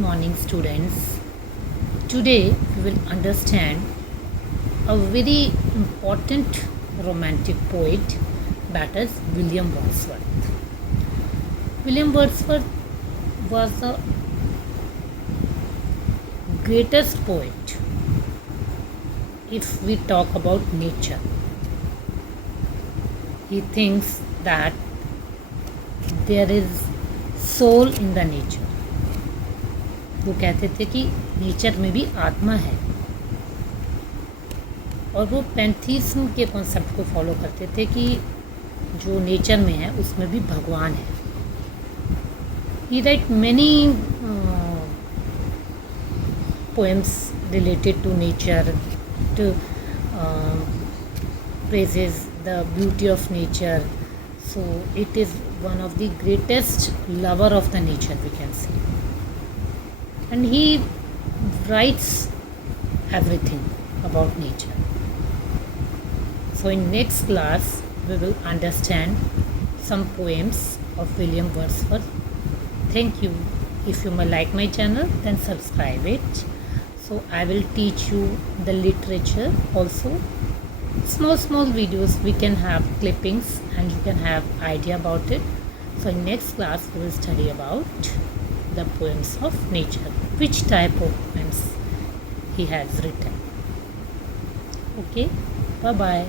morning, students. Today we will understand a very important romantic poet, that is William Wordsworth. William Wordsworth was the greatest poet if we talk about nature. He thinks that there is soul in the nature. वो कहते थे कि nature में भी आत्मा है, और वो पैंथीज्म के कॉन्सेप्ट को फॉलो करते थे कि जो नेचर में है उसमें भी भगवान है. He wrote many poems related to nature, to praises the beauty of nature. So it is one of the greatest lover of the nature, we can say. And he writes everything about nature. So in next class we will understand some poems of William Wordsworth. Thank you. If you may like my channel, then subscribe it. So I will teach you the literature also. Small videos, we can have clippings and you can have idea about it. So in next class we will study about the poems of nature, which type of poems he has written. Okay, bye bye.